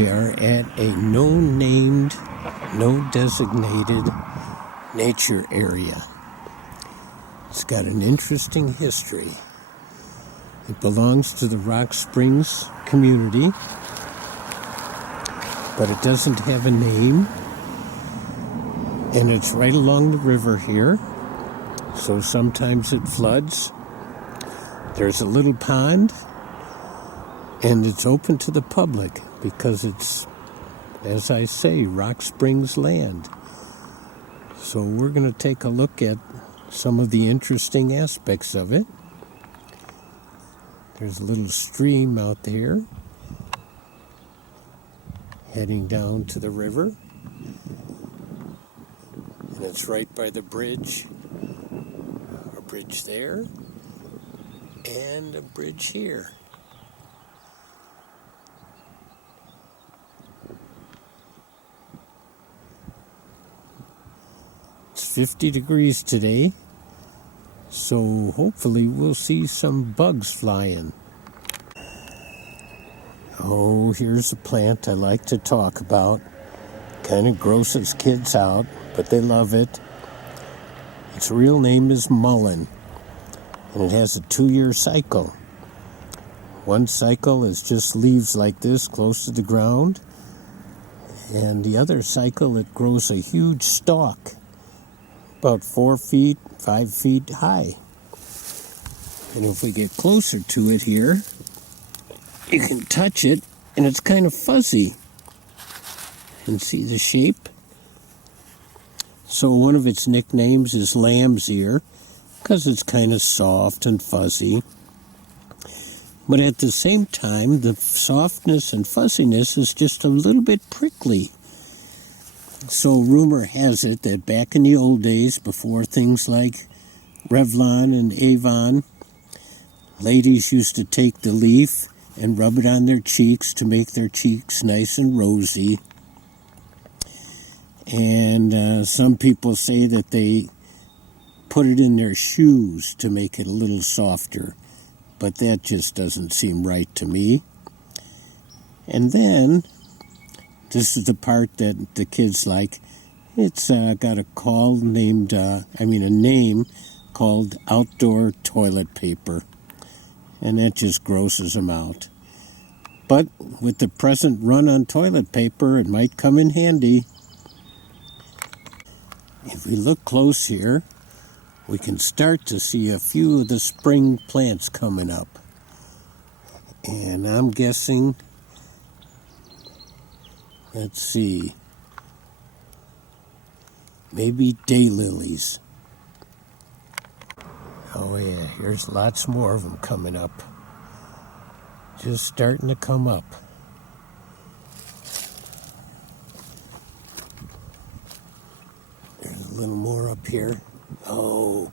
We are at a no-named, no-designated nature area. It's got an interesting history. It belongs to the Rock Springs community, but it doesn't have a name. And it's right along the river here, so sometimes it floods. There's a little pond, and it's open to the public because it's, as I say, Rock Springs land. So we're going to take a look at some of the interesting aspects of it. There's a little stream out there heading down to the river. And it's right by the bridge. A bridge there and a bridge here. It's 50 degrees today, so hopefully we'll see some bugs flying. Oh, here's a plant I like to talk about. Kind of grosses kids out, but they love it. Its real name is mullein, and it has a 2-year cycle. One cycle is just leaves like this close to the ground, and the other cycle it grows a huge stalk, about 4 feet, 5 feet high. And if we get closer to it here, you can touch it, and it's kind of fuzzy. And see the shape? So one of its nicknames is lamb's ear, because it's kind of soft and fuzzy. But at the same time, the softness and fuzziness is just a little bit prickly. So rumor has it that back in the old days, before things like Revlon and Avon, ladies used to take the leaf and rub it on their cheeks to make their cheeks nice and rosy. And some people say that they put it in their shoes to make it a little softer, but that just doesn't seem right to me. And then, this is the part that the kids like. It's got a name called outdoor toilet paper, and that just grosses them out. But with the present run on toilet paper, it might come in handy. If we look close here, we can start to see a few of the spring plants coming up. And I'm guessing, let's see, maybe daylilies. Oh yeah, here's lots more of them coming up. Just starting to come up. There's a little more up here. Oh,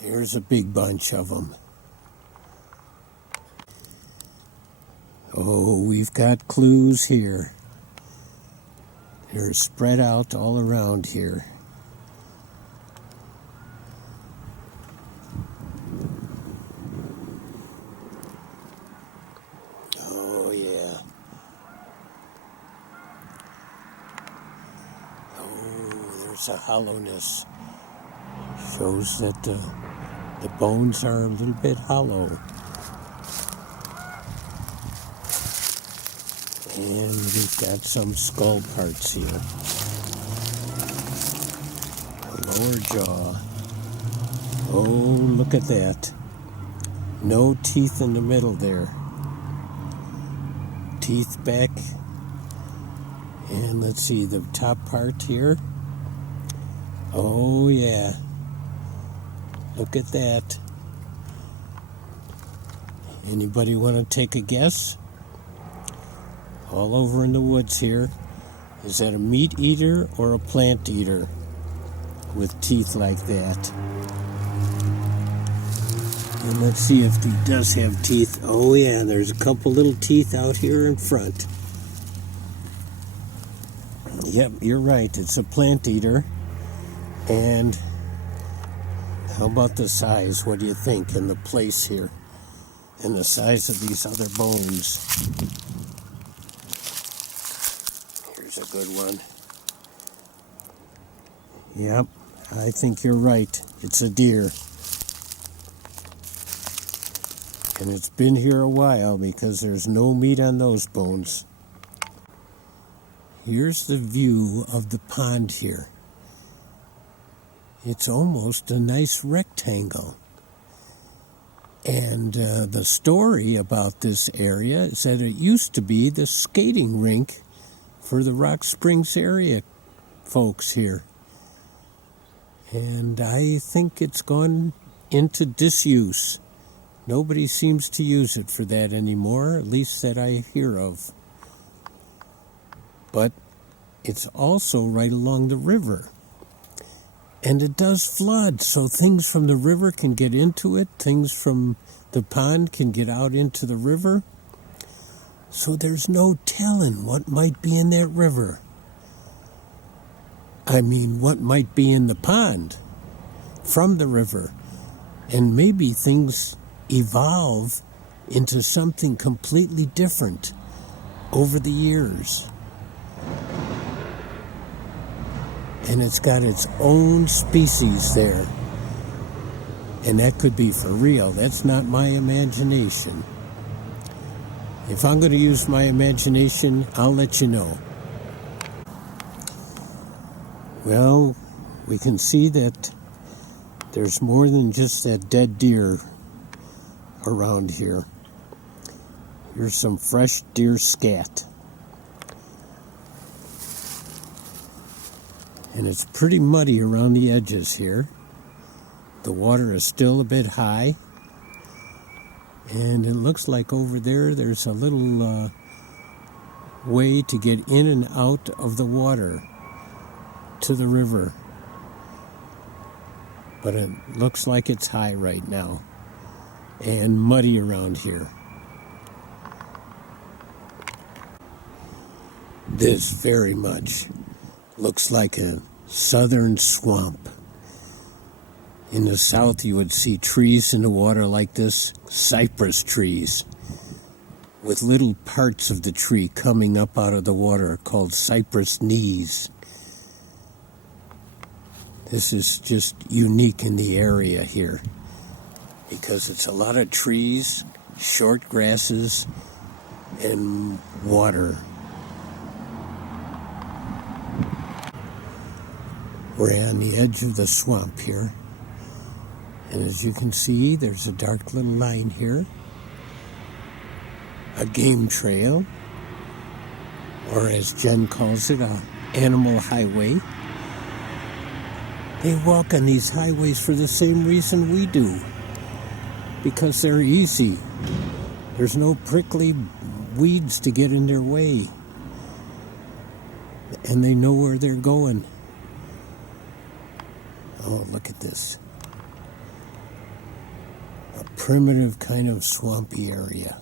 there's a big bunch of them. Oh, we've got clues here. They're spread out all around here. Oh, yeah. Oh, there's a hollowness. Shows that the bones are a little bit hollow. And we've got some skull parts here. Lower jaw. Oh, look at that. No teeth in the middle there. Teeth back. And let's see, the top part here. Oh, yeah. Look at that. Anybody want to take a guess? All over in the woods here. Is that a meat eater or a plant eater with teeth like that? And let's see if he does have teeth. Oh yeah, there's a couple little teeth out here in front. Yep, you're right. It's a plant eater. And how about the size? What do you think? And the place here? And the size of these other bones. There's a good one. Yep, I think you're right. It's a deer. And it's been here a while because there's no meat on those bones. Here's the view of the pond here. It's almost a nice rectangle. And the story about this area is that it used to be the skating rink for the Rock Springs area folks here. And I think it's gone into disuse. Nobody seems to use it for that anymore, at least that I hear of. But it's also right along the river. And it does flood, so things from the river can get into it. Things from the pond can get out into the river. So there's no telling what might be in that river. I mean, what might be in the pond from the river. And maybe things evolve into something completely different over the years. And it's got its own species there. And that could be for real. That's not my imagination. If I'm going to use my imagination, I'll let you know. Well, we can see that there's more than just that dead deer around here. Here's some fresh deer scat. And it's pretty muddy around the edges here. The water is still a bit high. And it looks like over there there's a little way to get in and out of the water to the river. But it looks like it's high right now and muddy around here. This very much looks like a southern swamp. In the south, you would see trees in the water like this, cypress trees, with little parts of the tree coming up out of the water called cypress knees. This is just unique in the area here because it's a lot of trees, short grasses, and water. We're on the edge of the swamp here. And as you can see, there's a dark little line here. A game trail, or as Jen calls it, a animal highway. They walk on these highways for the same reason we do. Because they're easy. There's no prickly weeds to get in their way. And they know where they're going. Oh, look at this. A primitive kind of swampy area.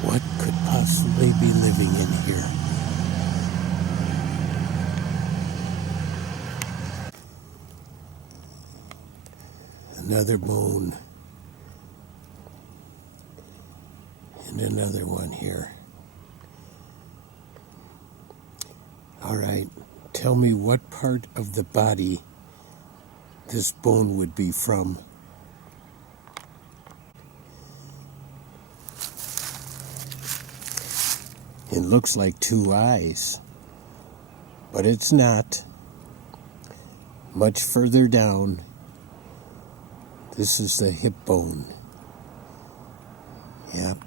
What could possibly be living in here? Another bone. And another one here. All right, tell me what part of the body this bone would be from. It looks like two eyes, but it's not. Much further down, this is the hip bone. Yep.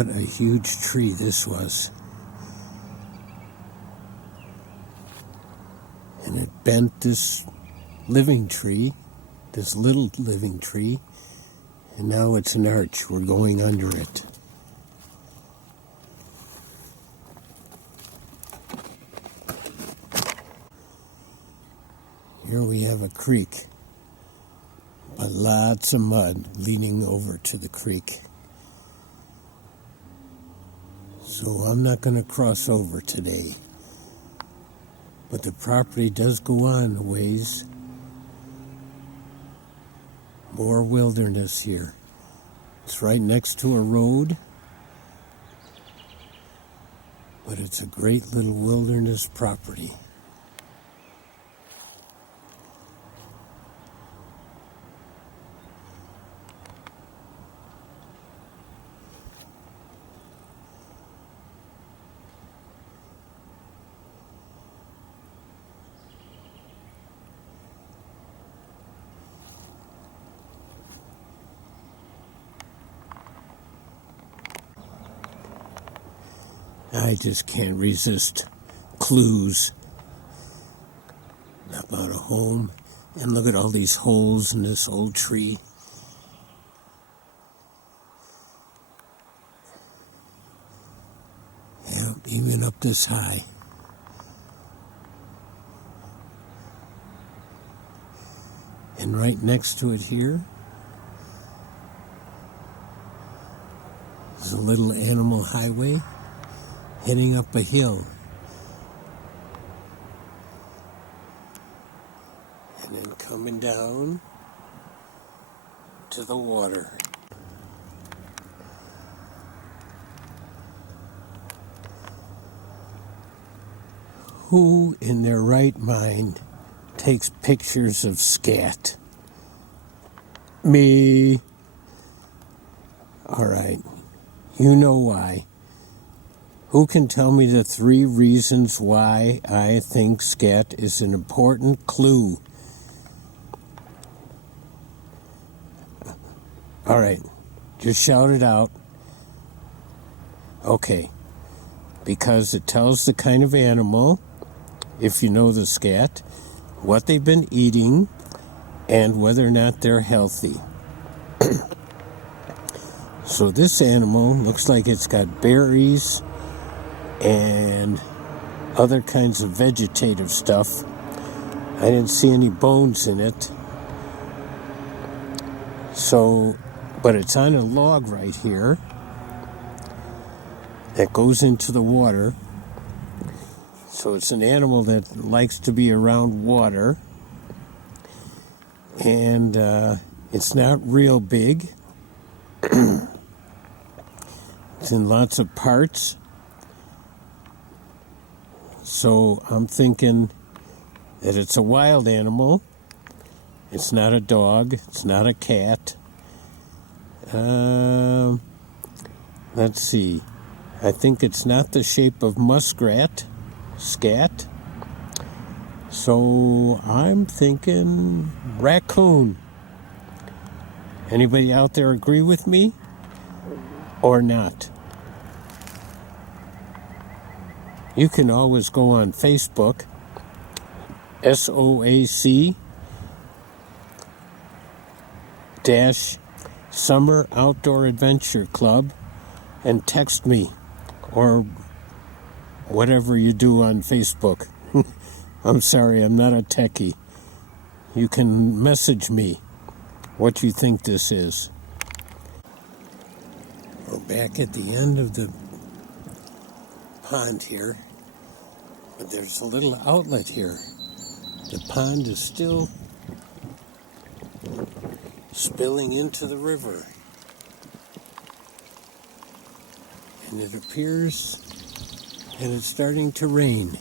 What a huge tree this was. And it bent this living tree, this little living tree, and now it's an arch. We're going under it. Here we have a creek, but lots of mud leading over to the creek. So I'm not going to cross over today. But the property does go on a ways. More wilderness here. It's right next to a road. But it's a great little wilderness property. I just can't resist clues about a home. And look at all these holes in this old tree. Yeah, even up this high. And right next to it here is a little animal highway heading up a hill. And then coming down to the water. Who in their right mind takes pictures of scat? Me. All right. You know why. Who can tell me the 3 reasons why I think scat is an important clue? All right, just shout it out. Okay, because it tells the kind of animal, if you know the scat, what they've been eating, and whether or not they're healthy. So this animal looks like it's got berries and other kinds of vegetative stuff. I didn't see any bones in it. So, but it's on a log right here that goes into the water. So it's an animal that likes to be around water. And it's not real big. It's in lots of parts. So I'm thinking that it's a wild animal. It's not a dog. It's not a cat. Let's see. I think it's not the shape of muskrat, scat. So I'm thinking raccoon. Anybody out there agree with me or not? You can always go on Facebook, SOAC Summer Outdoor Adventure Club, and text me or whatever you do on Facebook. I'm sorry, I'm not a techie. You can message me what you think this is. We're back at the end of the pond here, but there's a little outlet here. The pond is still spilling into the river, and it appears that it's starting to rain.